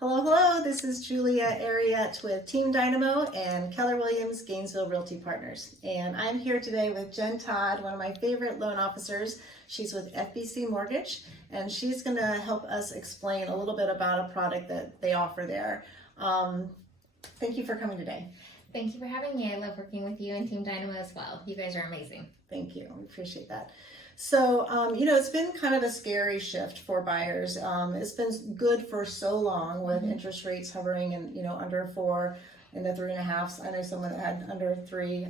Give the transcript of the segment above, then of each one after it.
Hello, hello. This is Julia Ariet with Team Dynamo and Keller Williams Gainesville Realty Partners. And I'm here today with Jen Todd, one of my favorite loan officers. She's with FBC Mortgage, and she's going to help us explain a little bit about a product that they offer there. Thank you for coming today. Thank you for having me. I love working with you and Team Dynamo as well. You guys are amazing. Thank you. We appreciate that. So, it's been kind of a scary shift for buyers. It's been good for so long with interest rates hovering in, under 4 in the 3.5s. I know someone that had under 3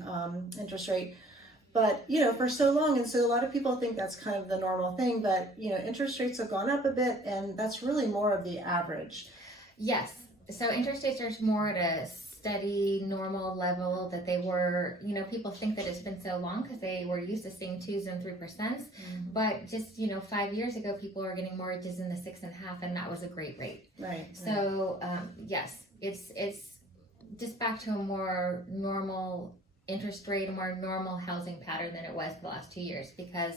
interest rate, but, for so long. And so a lot of people think that's kind of the normal thing, but, interest rates have gone up a bit, and that's really more of the average. Yes. So interest rates are more at a steady, normal level that they were. People think that it's been so long because they were used to seeing 2s and 3%. But just 5 years ago, people were getting mortgages in the 6.5, and that was a great rate. Right. So yes, it's just back to a more normal interest rate, a more normal housing pattern than it was the last 2 years, because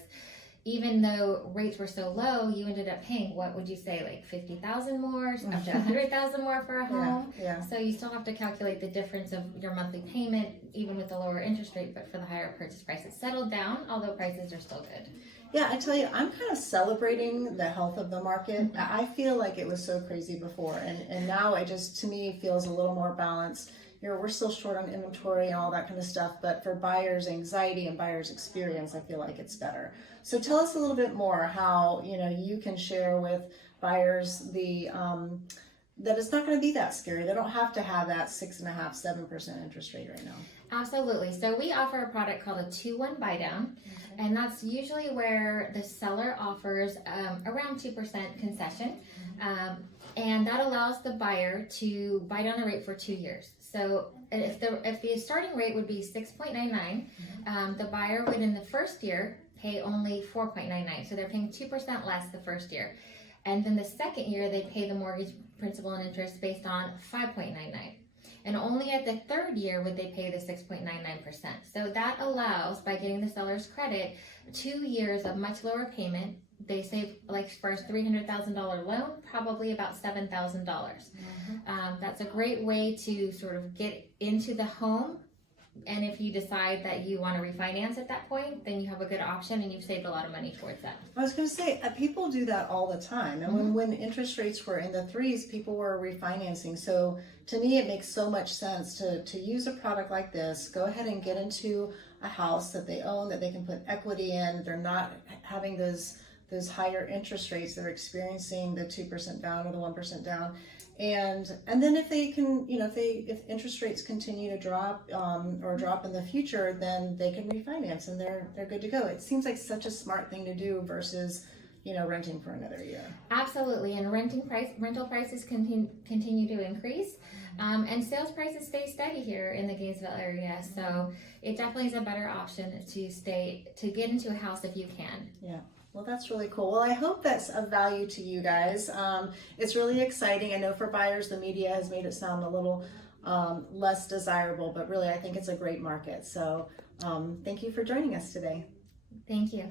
even though rates were so low, you ended up paying, what would you say, like $50,000 more, up to $100,000 more for a home. Yeah. So you still have to calculate the difference of your monthly payment, even with the lower interest rate, but for the higher purchase price. It's settled down, although prices are still good. Yeah, I tell you, I'm kind of celebrating the health of the market. I feel like it was so crazy before, and now it just, to me, feels a little more balanced. We're still short on inventory and all that kind of stuff, but for buyers' anxiety and buyers' experience, I feel like it's better. So tell us a little bit more how, you can share with buyers that it's not going to be that scary. They don't have to have that 6.5–7% interest rate right now. Absolutely. So we offer a product called a 2-1 buy down, and that's usually where the seller offers around 2% concession, and that allows the buyer to buy down the rate for 2 years. So if the starting rate would be 6.99, the buyer would in the first year pay only 4.99. So they're paying 2% less the first year, and then the second year they pay the mortgage principal and interest based on 5.99. And only at the third year would they pay the 6.99%. So that allows, by getting the seller's credit, 2 years of much lower payment. They save, like for a $300,000 loan, probably about $7,000. That's a great way to sort of get into the home. And if you decide that you want to refinance at that point, then you have a good option and you've saved a lot of money towards that. I was going to say, people do that all the time. And when interest rates were in the 3s, people were refinancing. So to me, it makes so much sense to use a product like this. Go ahead and get into a house that they own, that they can put equity in. They're not having those higher interest rates. They're experiencing the 2% down or the 1% down. And then if they can, if interest rates continue to drop or drop in the future, then they can refinance and they're good to go. It seems like such a smart thing to do versus, renting for another year. Absolutely, and rental prices continue to increase, and sales prices stay steady here in the Gainesville area. So it definitely is a better option to get into a house if you can. Yeah. Well, that's really cool. Well, I hope that's of value to you guys. It's really exciting. I know for buyers, the media has made it sound a little less desirable, but really I think it's a great market. So thank you for joining us today. Thank you.